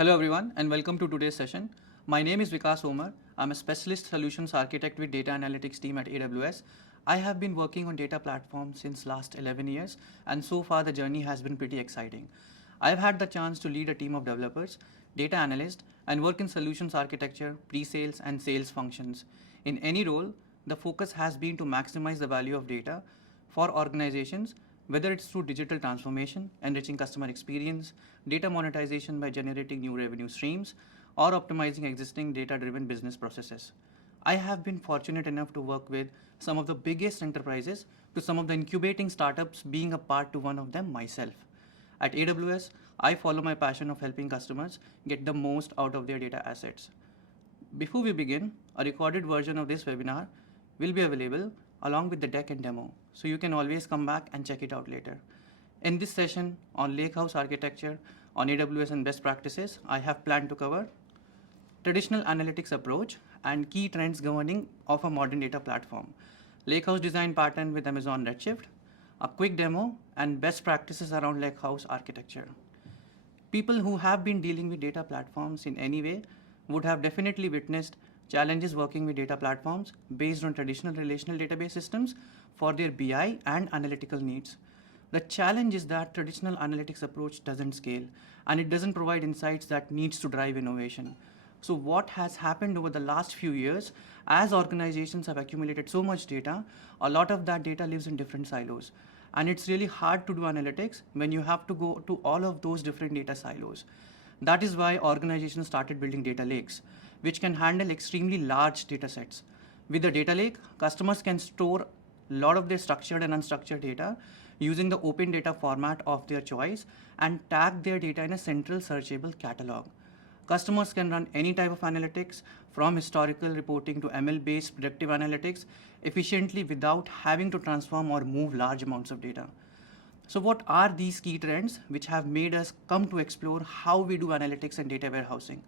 Hello everyone and welcome to today's session. My name is Vikas Omar. I'm a specialist solutions architect with data analytics team at AWS. I have been working on data platforms since last 11 years and so far the journey has been pretty exciting. I've had the chance to lead a team of developers, data analysts and work in solutions architecture, pre-sales and sales functions. In any role, the focus has been to maximize the value of data for organizations, whether it's through digital transformation, enriching customer experience, data monetization by generating new revenue streams, or optimizing existing data-driven business processes. I have been fortunate enough to work with some of the biggest enterprises to some of the incubating startups, being a part to one of them myself. At AWS, I follow my passion of helping customers get the most out of their data assets. Before we begin, a recorded version of this webinar will be available along with the deck and demo, so you can always come back and check it out later. In this session on Lakehouse architecture, on AWS and best practices, I have planned to cover traditional analytics approach and key trends governing of a modern data platform, Lakehouse design pattern with Amazon Redshift, a quick demo, and best practices around Lakehouse architecture. People who have been dealing with data platforms in any way would have definitely witnessed challenges working with data platforms based on traditional relational database systems for their BI and analytical needs. The challenge is that traditional analytics approach doesn't scale and it doesn't provide insights that needs to drive innovation. So what has happened over the last few years, as organizations have accumulated so much data, a lot of that data lives in different silos. And it's really hard to do analytics when you have to go to all of those different data silos. That is why organizations started building data lakes, which can handle extremely large data sets. With the data lake, customers can store a lot of their structured and unstructured data using the open data format of their choice and tag their data in a central searchable catalog. Customers can run any type of analytics from historical reporting to ML-based predictive analytics efficiently without having to transform or move large amounts of data. So what are these key trends which have made us come to explore how we do analytics and data warehousing?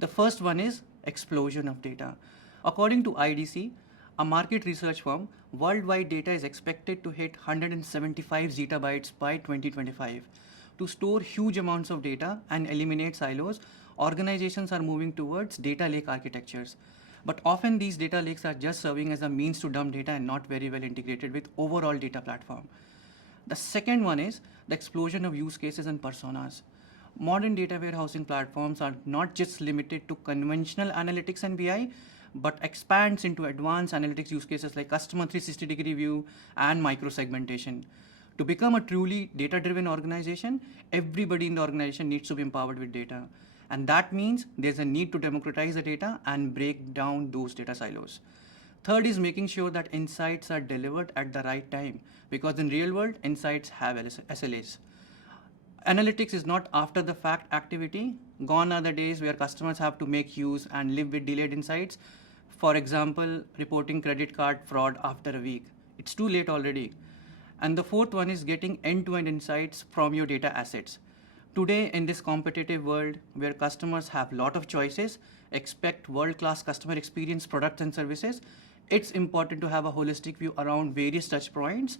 The first one is explosion of data. According to IDC, a market research firm, worldwide data is expected to hit 175 zettabytes by 2025. To store huge amounts of data and eliminate silos, organizations are moving towards data lake architectures. But often these data lakes are just serving as a means to dump data and not very well integrated with overall data platform. The second one is the explosion of use cases and personas. Modern data warehousing platforms are not just limited to conventional analytics and BI, but expands into advanced analytics use cases like customer 360-degree view and micro-segmentation. To become a truly data-driven organization, everybody in the organization needs to be empowered with data. And that means there's a need to democratize the data and break down those data silos. Third is making sure that insights are delivered at the right time, because in real world, insights have SLAs. Analytics is not after the fact activity. Gone are the days where customers have to make use and live with delayed insights. For example, reporting credit card fraud after a week. It's too late already. And the fourth one is getting end-to-end insights from your data assets. Today, in this competitive world where customers have a lot of choices, expect world-class customer experience products and services, it's important to have a holistic view around various touch points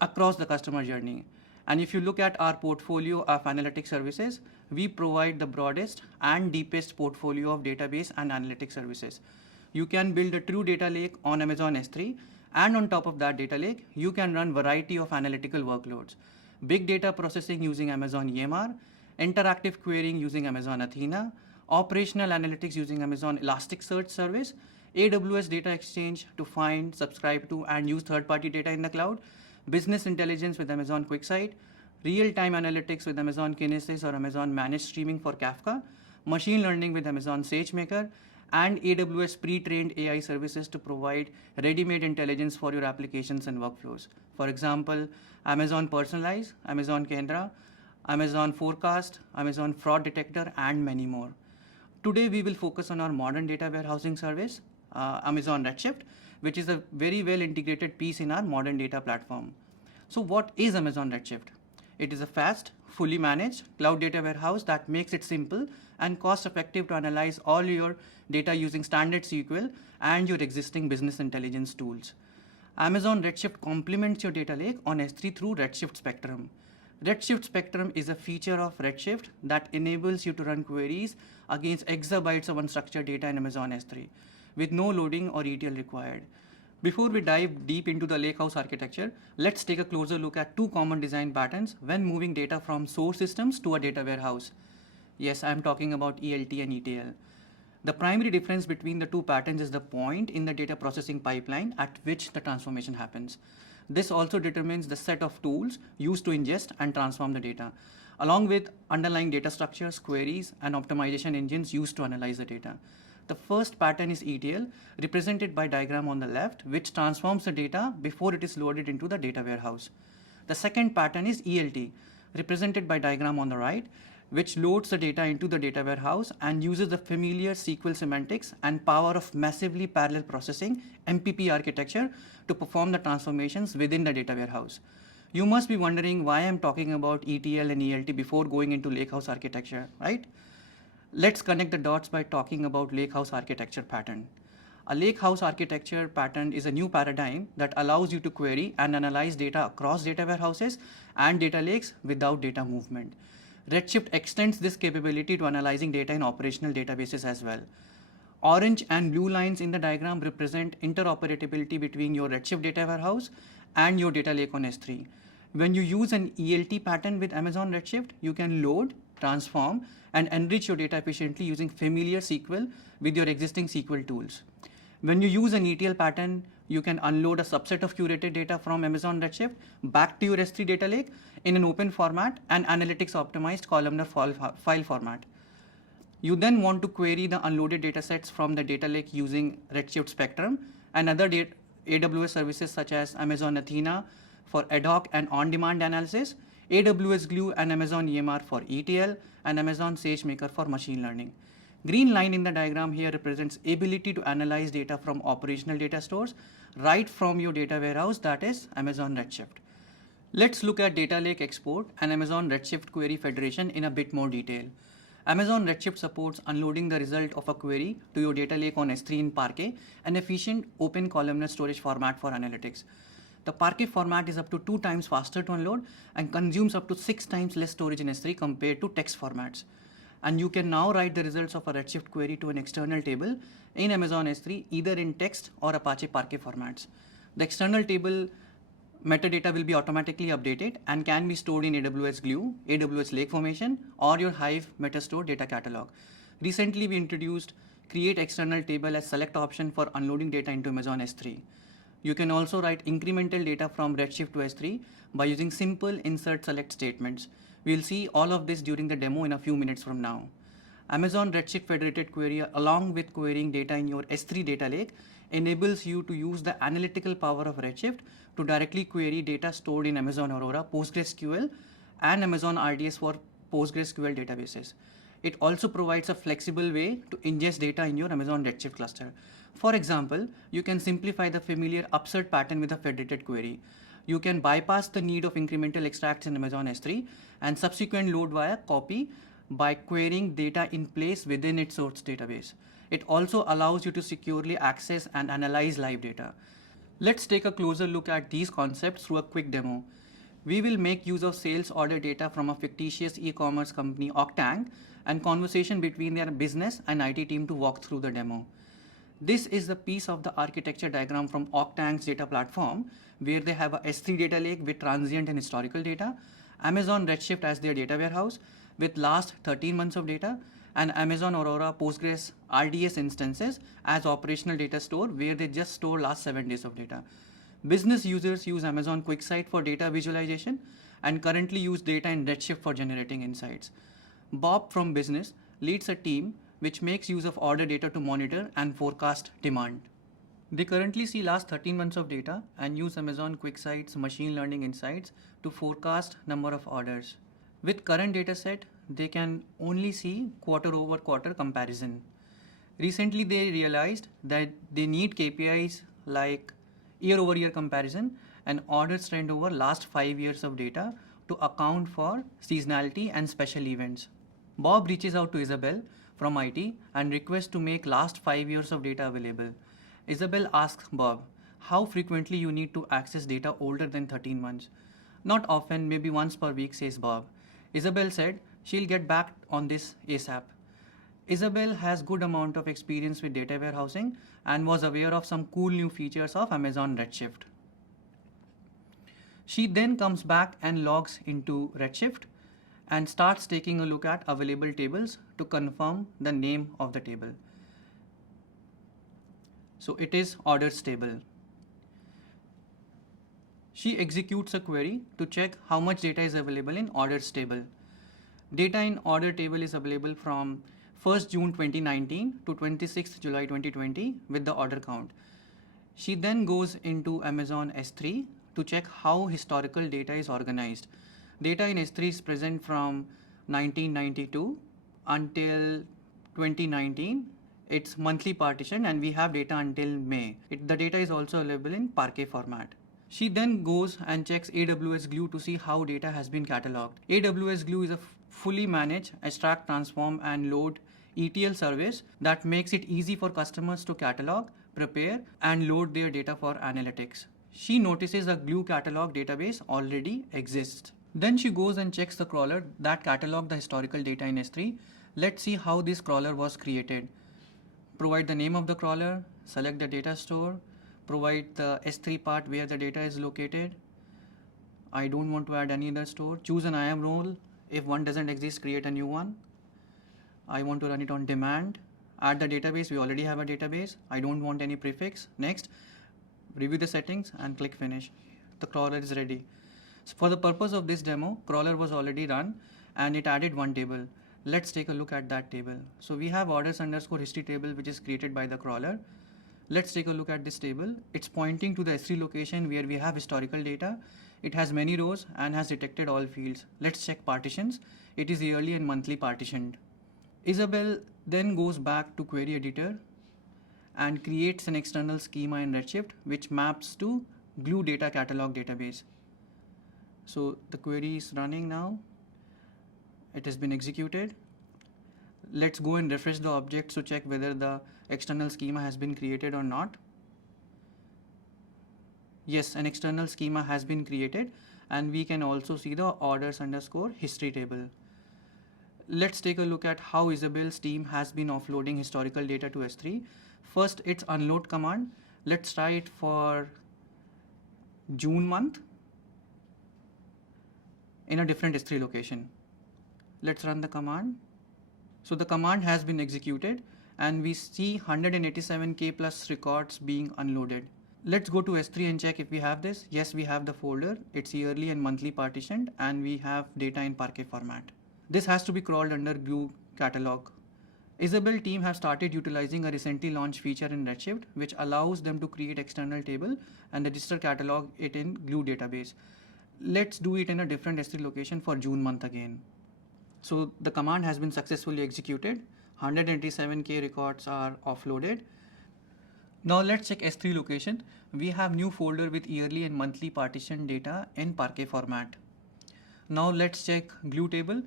across the customer journey. And if you look at our portfolio of analytics services, we provide the broadest and deepest portfolio of database and analytics services. You can build a true data lake on Amazon S3, and on top of that data lake, you can run variety of analytical workloads. Big data processing using Amazon EMR, interactive querying using Amazon Athena, operational analytics using Amazon Elasticsearch service, AWS Data Exchange to find, subscribe to, and use third-party data in the cloud, business intelligence with Amazon QuickSight, real-time analytics with Amazon Kinesis or Amazon Managed Streaming for Kafka, machine learning with Amazon SageMaker, and AWS pre-trained AI services to provide ready-made intelligence for your applications and workflows. For example, Amazon Personalize, Amazon Kendra, Amazon Forecast, Amazon Fraud Detector, and many more. Today, we will focus on our modern data warehousing service, Amazon Redshift, which is a very well integrated piece in our modern data platform. So what is Amazon Redshift? It is a fast, fully managed cloud data warehouse that makes it simple and cost effective to analyze all your data using standard SQL and your existing business intelligence tools. Amazon Redshift complements your data lake on S3 through Redshift Spectrum. Redshift Spectrum is a feature of Redshift that enables you to run queries against exabytes of unstructured data in Amazon S3 with no loading or ETL required. Before we dive deep into the Lakehouse architecture, let's take a closer look at two common design patterns when moving data from source systems to a data warehouse. Yes, I'm talking about ELT and ETL. The primary difference between the two patterns is the point in the data processing pipeline at which the transformation happens. This also determines the set of tools used to ingest and transform the data, along with underlying data structures, queries, and optimization engines used to analyze the data. The first pattern is ETL, represented by diagram on the left, which transforms the data before it is loaded into the data warehouse. The second pattern is ELT, represented by diagram on the right, which loads the data into the data warehouse and uses the familiar SQL semantics and power of massively parallel processing MPP architecture to perform the transformations within the data warehouse. You must be wondering why I'm talking about ETL and ELT before going into Lakehouse architecture, right? Let's connect the dots by talking about Lakehouse architecture pattern. A Lakehouse architecture pattern is a new paradigm that allows you to query and analyze data across data warehouses and data lakes without data movement. Redshift extends this capability to analyzing data in operational databases as well. Orange and blue lines in the diagram represent interoperability between your Redshift data warehouse and your data lake on S3. When you use an ELT pattern with Amazon Redshift, you can load, transform, and enrich your data efficiently using familiar SQL with your existing SQL tools. When you use an ETL pattern, you can unload a subset of curated data from Amazon Redshift back to your S3 data lake in an open format and analytics optimized columnar file format. You then want to query the unloaded datasets from the data lake using Redshift Spectrum and other AWS services such as Amazon Athena for ad hoc and on-demand analysis, AWS Glue and Amazon EMR for ETL, and Amazon SageMaker for machine learning. Green line in the diagram here represents ability to analyze data from operational data stores right from your data warehouse, that is Amazon Redshift. Let's look at data lake export and Amazon Redshift query federation in a bit more detail. Amazon Redshift supports unloading the result of a query to your data lake on S3 in Parquet, an efficient open columnar storage format for analytics. The Parquet format is up to 2 times faster to unload and consumes up to 6 times less storage in S3 compared to text formats. And you can now write the results of a Redshift query to an external table in Amazon S3 either in text or Apache Parquet formats. The external table metadata will be automatically updated and can be stored in AWS Glue, AWS Lake Formation, or your Hive Metastore data catalog. Recently, we introduced Create External Table as select option for unloading data into Amazon S3. You can also write incremental data from Redshift to S3 by using simple insert select statements. We'll see all of this during the demo in a few minutes from now. Amazon Redshift federated query along with querying data in your S3 data lake enables you to use the analytical power of Redshift to directly query data stored in Amazon Aurora, PostgreSQL, and Amazon RDS for PostgreSQL databases. It also provides a flexible way to ingest data in your Amazon Redshift cluster. For example, you can simplify the familiar upsert pattern with a federated query. You can bypass the need of incremental extracts in Amazon S3 and subsequent load via copy by querying data in place within its source database. It also allows you to securely access and analyze live data. Let's take a closer look at these concepts through a quick demo. We will make use of sales order data from a fictitious e-commerce company, Octang, and conversation between their business and IT team to walk through the demo. This is the piece of the architecture diagram from Octang's data platform, where they have a S3 data lake with transient and historical data, Amazon Redshift as their data warehouse with last 13 months of data, and Amazon Aurora Postgres RDS instances as operational data store where they just store last 7 days of data. Business users use Amazon QuickSight for data visualization and currently use data in Redshift for generating insights. Bob from business leads a team which makes use of order data to monitor and forecast demand. They currently see last 13 months of data and use Amazon QuickSight's machine learning insights to forecast number of orders. With current data set, they can only see quarter over quarter comparison. Recently, they realized that they need KPIs like year over year comparison and orders trend over last 5 years of data to account for seasonality and special events. Bob reaches out to Isabel from IT and requests to make last 5 years of data available. Isabel asks Bob how frequently you need to access data older than 13 months. Not often, maybe once per week, says Bob. Isabel said she'll get back on this ASAP. Isabel has good amount of experience with data warehousing and was aware of some cool new features of Amazon Redshift. She then comes back and logs into Redshift and starts taking a look at available tables to confirm the name of the table. So it is orders table. She executes a query to check how much data is available in orders table. Data in order table is available from 1st June 2019 to 26th July 2020 with the order count. She then goes into Amazon S3 to check how historical data is organized. Data in S3 is present from 1992 until 2019. It's monthly partition and we have data until May. The data is also available in Parquet format. She then goes and checks AWS Glue to see how data has been cataloged. AWS Glue is a fully managed extract, transform, and load ETL service that makes it easy for customers to catalog, prepare, and load their data for analytics. She notices a Glue catalog database already exists. Then she goes and checks the crawler that cataloged the historical data in S3. Let's see how this crawler was created. Provide the name of the crawler, select the data store, provide the S3 part where the data is located. I don't want to add any other store. Choose an IAM role. If one doesn't exist, create a new one. I want to run it on demand. Add the database. We already have a database. I don't want any prefix. Next, review the settings and click finish. The crawler is ready. So for the purpose of this demo, crawler was already run and it added one table. Let's take a look at that table. So we have orders underscore history table which is created by the crawler. Let's take a look at this table. It's pointing to the S3 location where we have historical data. It has many rows and has detected all fields. Let's check partitions. It is yearly and monthly partitioned. Isabel then goes back to query editor and creates an external schema in Redshift which maps to Glue data catalog database. So the query is running now. It has been executed. Let's go and refresh the objects to check whether the external schema has been created or not. Yes, an external schema has been created and we can also see the orders underscore history table. Let's take a look at how Isabel's team has been offloading historical data to S3. First, it's unload command. Let's try it for June month in a different S3 location. Let's run the command. So the command has been executed and we see 187K plus records being unloaded. Let's go to S3 and check if we have this. Yes, we have the folder. It's yearly and monthly partitioned and we have data in Parquet format. This has to be crawled under Glue catalog. Isabel team have started utilizing a recently launched feature in Redshift which allows them to create external table and register catalog it in Glue database. Let's do it in a different S3 location for June month again. So the command has been successfully executed. 187K records are offloaded. Now let's check S3 location. We have new folder with yearly and monthly partition data in Parquet format. Now let's check Glue table.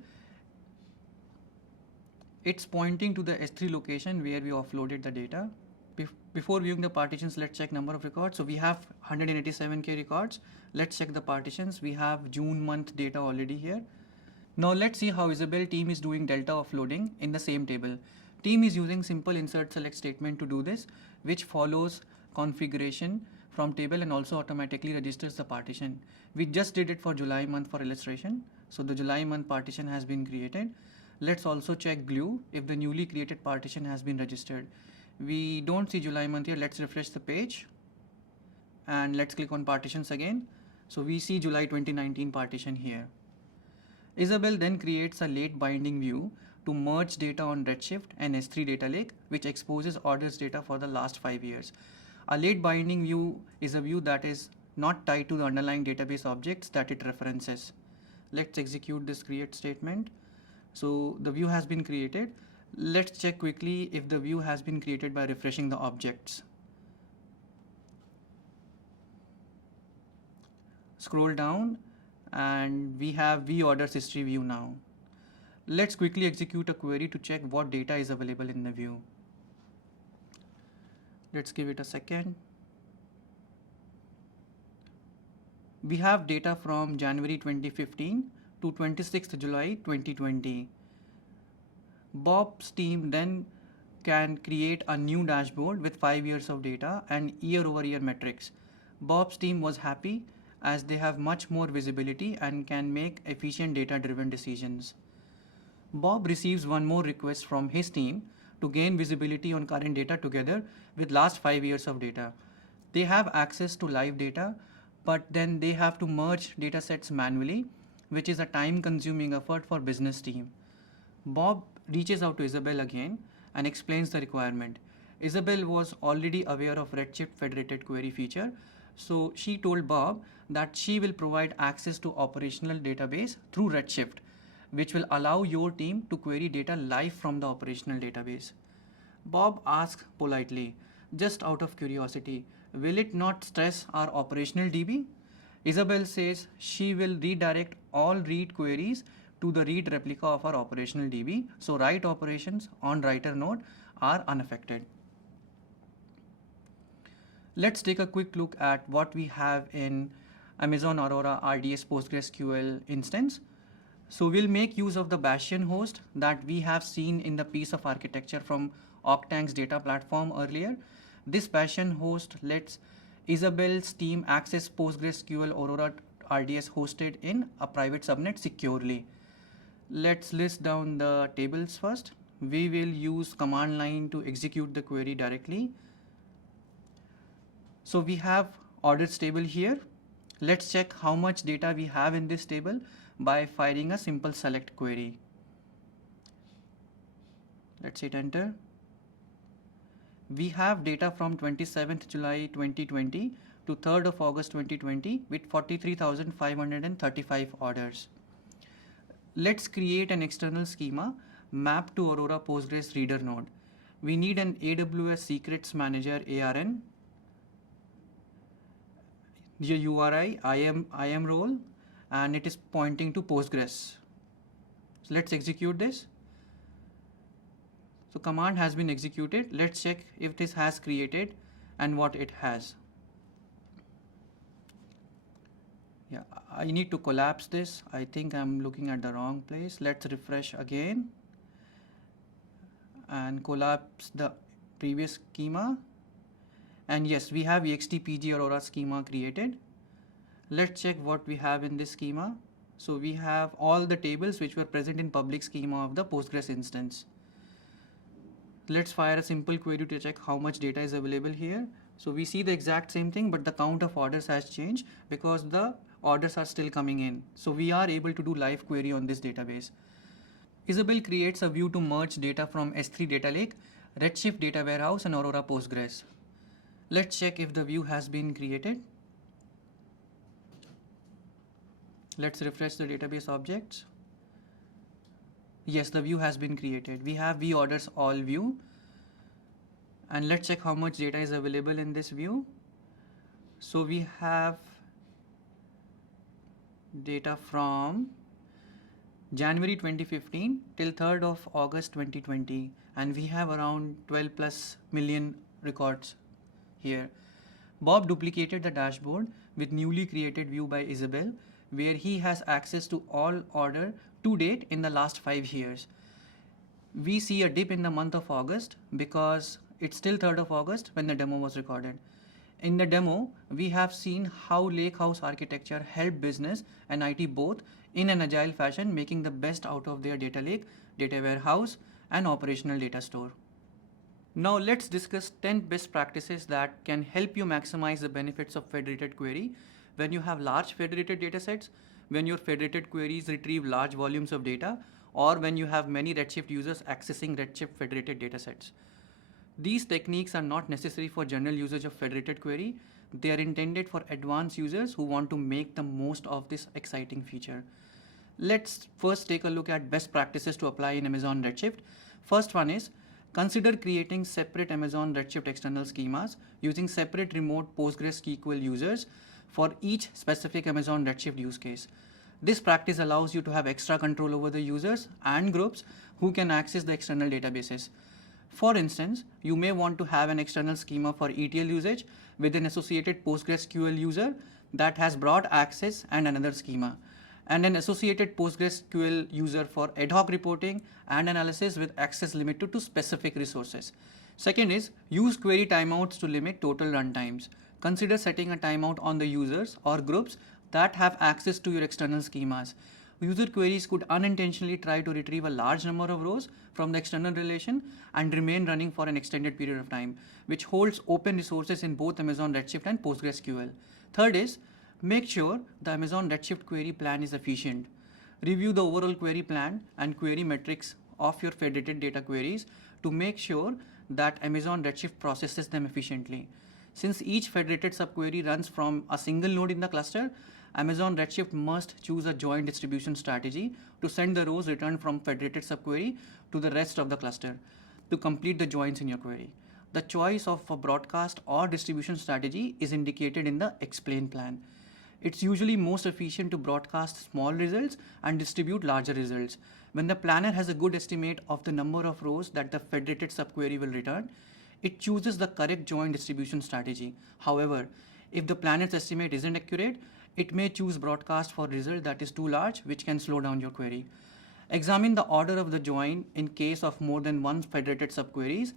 It's pointing to the S3 location where we offloaded the data. Before viewing the partitions, let's check number of records. So we have 187K records. Let's check the partitions. We have June month data already here. Now let's see how Isabel team is doing delta offloading in the same table. Team is using simple insert select statement to do this, which follows configuration from table and also automatically registers the partition. We just did it for July month for illustration. So the July month partition has been created. Let's also check Glue if the newly created partition has been registered. We don't see July month here. Let's refresh the page and let's click on partitions again. So we see July 2019 partition here. Isabel then creates a late binding view to merge data on Redshift and S3 data lake, which exposes orders data for the last 5 years. A late binding view is a view that is not tied to the underlying database objects that it references. Let's execute this create statement. So the view has been created. Let's check quickly if the view has been created by refreshing the objects. Scroll down and we have vOrders history view now. Let's quickly execute a query to check what data is available in the view. Let's give it a second. We have data from January 2015 to 26th July 2020. Bob's team then can create a new dashboard with 5 years of data and year-over-year metrics. Bob's team was happy as they have much more visibility and can make efficient data-driven decisions. Bob receives one more request from his team to gain visibility on current data together with last 5 years of data. They have access to live data, but then they have to merge datasets manually, which is a time-consuming effort for business team. Bob reaches out to Isabel again and explains the requirement. Isabel was already aware of Redshift federated query feature, so she told Bob that she will provide access to operational database through Redshift, which will allow your team to query data live from the operational database. Bob asks politely, just out of curiosity, will it not stress our operational DB? Isabel says she will redirect all read queries to the read replica of our operational DB, so write operations on writer node are unaffected. Let's take a quick look at what we have in Amazon Aurora RDS PostgreSQL instance. So we'll make use of the Bastion host that we have seen in the piece of architecture from Octank's data platform earlier. This Bastion host lets Isabel's team access PostgreSQL Aurora RDS hosted in a private subnet securely. Let's list down the tables first. We will use command line to execute the query directly. So we have orders table here. Let's check how much data we have in this table by firing a simple select query. Let's hit enter. We have data from 27th July 2020 to 3rd of August 2020 with 43,535 orders. Let's create an external schema mapped to Aurora Postgres reader node. We need an AWS Secrets Manager ARN, the URI IAM role, and it is pointing to Postgres. So let's execute this. So command has been executed. Let's check if this has created and what it has. Yeah, I need to collapse this. I think I'm looking at the wrong place. Let's refresh again and collapse the previous schema. And yes, we have EXTPG Aurora schema created. Let's check what we have in this schema. So we have all the tables which were present in public schema of the Postgres instance. Let's fire a simple query to check how much data is available here. So we see the exact same thing, but the count of orders has changed because the orders are still coming in. So we are able to do live query on this database. Isabel creates a view to merge data from S3 Data Lake, Redshift Data Warehouse, and Aurora Postgres. Let's check if the view has been created. Let's refresh the database objects. Yes, the view has been created. We have vOrders all view. And let's check how much data is available in this view. So we have data from January 2015 till 3rd of August 2020. And we have around 12 plus million records here. Bob duplicated the dashboard with newly created view by Isabel, where he has access to all order to date in the last 5 years. We see a dip in the month of August because it's still 3rd of August when the demo was recorded. In the demo, we have seen how Lakehouse architecture helped business and IT both in an agile fashion, making the best out of their data lake, data warehouse, and operational data store. Now let's discuss 10 best practices that can help you maximize the benefits of federated query when you have large federated datasets, when your federated queries retrieve large volumes of data, or when you have many Redshift users accessing Redshift federated datasets. These techniques are not necessary for general usage of federated query. They are intended for advanced users who want to make the most of this exciting feature. Let's first take a look at best practices to apply in Amazon Redshift. First one is, consider creating separate Amazon Redshift external schemas using separate remote PostgreSQL users for each specific Amazon Redshift use case. This practice allows you to have extra control over the users and groups who can access the external databases. For instance, you may want to have an external schema for ETL usage with an associated PostgreSQL user that has broad access and another schema, and an associated PostgreSQL user for ad hoc reporting and analysis with access limited to specific resources. Second is use query timeouts to limit total runtimes. Consider setting a timeout on the users or groups that have access to your external schemas. User queries could unintentionally try to retrieve a large number of rows from the external relation and remain running for an extended period of time, which holds open resources in both Amazon Redshift and PostgreSQL. Third is make sure the Amazon Redshift query plan is efficient. Review the overall query plan and query metrics of your federated data queries to make sure that Amazon Redshift processes them efficiently. Since each federated subquery runs from a single node in the cluster, Amazon Redshift must choose a joint distribution strategy to send the rows returned from federated subquery to the rest of the cluster to complete the joins in your query. The choice of a broadcast or distribution strategy is indicated in the explain plan. It's usually most efficient to broadcast small results and distribute larger results. When the planner has a good estimate of the number of rows that the federated subquery will return, it chooses the correct joint distribution strategy. However, if the planner's estimate isn't accurate, it may choose broadcast for result that is too large, which can slow down your query. Examine the order of the join in case of more than one federated subqueries.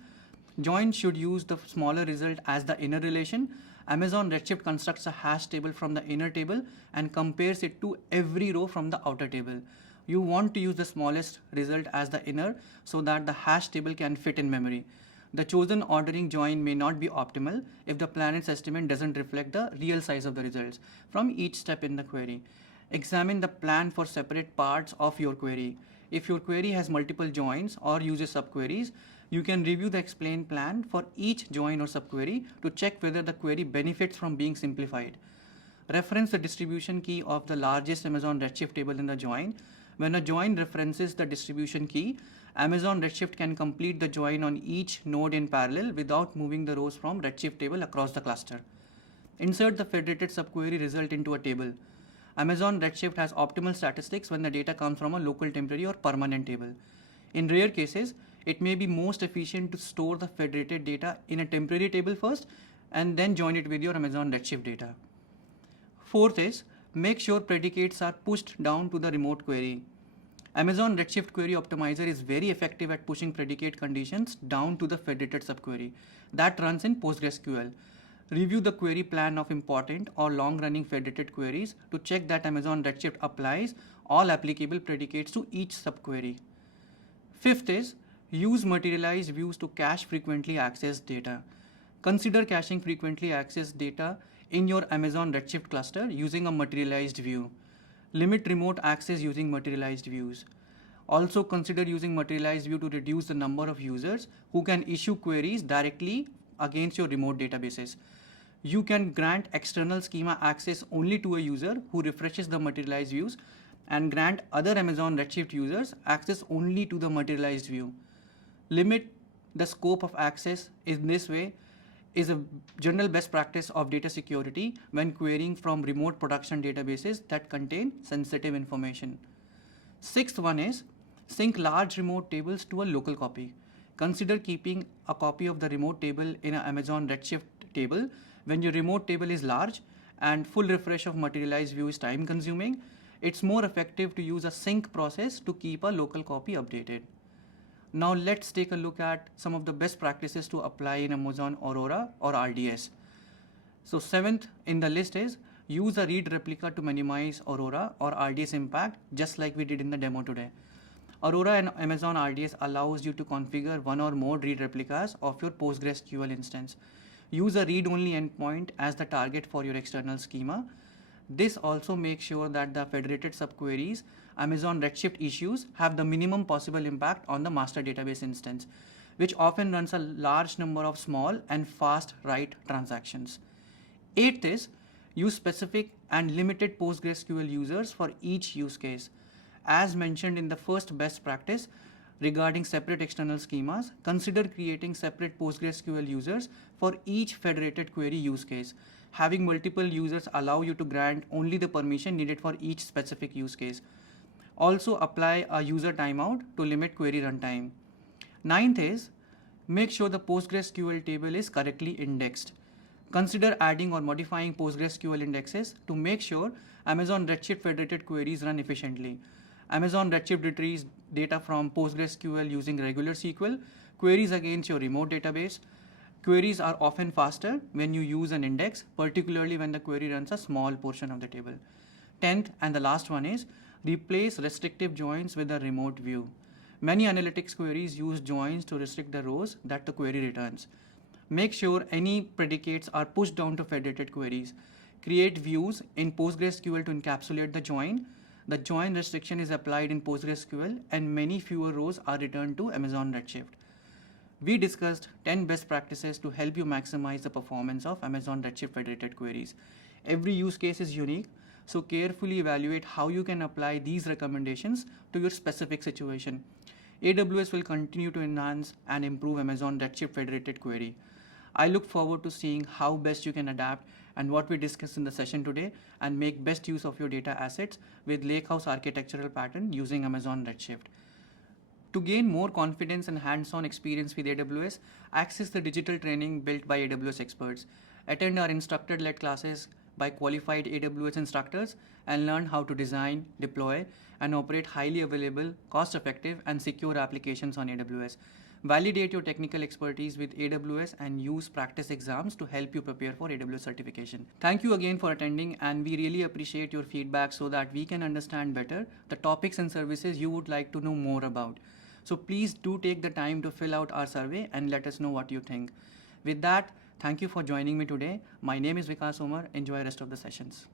Join should use the smaller result as the inner relation. Amazon Redshift constructs a hash table from the inner table and compares it to every row from the outer table. You want to use the smallest result as the inner so that the hash table can fit in memory. The chosen ordering join may not be optimal if the planner's estimate doesn't reflect the real size of the results from each step in the query. Examine the plan for separate parts of your query. If your query has multiple joins or uses subqueries, you can review the explain plan for each join or subquery to check whether the query benefits from being simplified. Reference the distribution key of the largest Amazon Redshift table in the join. When a join references the distribution key, Amazon Redshift can complete the join on each node in parallel without moving the rows from Redshift table across the cluster. Insert the federated subquery result into a table. Amazon Redshift has optimal statistics when the data comes from a local temporary or permanent table. In rare cases, it may be most efficient to store the federated data in a temporary table first and then join it with your Amazon Redshift data. Fourth is, make sure predicates are pushed down to the remote query. Amazon Redshift Query Optimizer is very effective at pushing predicate conditions down to the federated subquery that runs in PostgreSQL. Review the query plan of important or long-running federated queries to check that Amazon Redshift applies all applicable predicates to each subquery. Fifth is, use materialized views to cache frequently accessed data. Consider caching frequently accessed data in your Amazon Redshift cluster using a materialized view. Limit remote access using materialized views. Also consider using materialized view to reduce the number of users who can issue queries directly against your remote databases. You can grant external schema access only to a user who refreshes the materialized views and grant other Amazon Redshift users access only to the materialized view. Limit the scope of access in this way is a general best practice of data security when querying from remote production databases that contain sensitive information. Sixth one is sync large remote tables to a local copy. Consider keeping a copy of the remote table in an Amazon Redshift table when your remote table is large and full refresh of materialized view is time consuming. It's more effective to use a sync process to keep a local copy updated. Now let's take a look at some of the best practices to apply in Amazon Aurora or RDS. So seventh in the list is use a read replica to minimize Aurora or RDS impact, just like we did in the demo today. Aurora and Amazon RDS allows you to configure one or more read replicas of your PostgreSQL instance. Use a read-only endpoint as the target for your external schema. This also makes sure that the federated subqueries Amazon Redshift issues have the minimum possible impact on the master database instance, which often runs a large number of small and fast write transactions. Eighth is use specific and limited PostgreSQL users for each use case. As mentioned in the first best practice regarding separate external schemas, consider creating separate PostgreSQL users for each federated query use case. Having multiple users allow you to grant only the permission needed for each specific use case. Also apply a user timeout to limit query runtime. Ninth is make sure the PostgreSQL table is correctly indexed. Consider adding or modifying PostgreSQL indexes to make sure Amazon Redshift federated queries run efficiently. Amazon Redshift retrieves data from PostgreSQL using regular SQL queries against your remote database. Queries are often faster when you use an index, particularly when the query runs a small portion of the table. 10th and the last one is replace restrictive joins with a remote view. Many analytics queries use joins to restrict the rows that the query returns. Make sure any predicates are pushed down to federated queries. Create views in PostgreSQL to encapsulate the join. The join restriction is applied in PostgreSQL and many fewer rows are returned to Amazon Redshift. We discussed 10 best practices to help you maximize the performance of Amazon Redshift federated queries. Every use case is unique, so carefully evaluate how you can apply these recommendations to your specific situation. AWS will continue to enhance and improve Amazon Redshift federated query. I look forward to seeing how best you can adapt and what we discussed in the session today and make best use of your data assets with Lakehouse architectural pattern using Amazon Redshift. To gain more confidence and hands-on experience with AWS, access the digital training built by AWS experts. Attend our instructor-led classes by qualified AWS instructors and learn how to design, deploy, and operate highly available, cost-effective, and secure applications on AWS. Validate your technical expertise with AWS and use practice exams to help you prepare for AWS certification. Thank you again for attending, and we really appreciate your feedback so that we can understand better the topics and services you would like to know more about. So please do take the time to fill out our survey and let us know what you think. With that, thank you for joining me today. My name is Vikas Omar. Enjoy the rest of the sessions.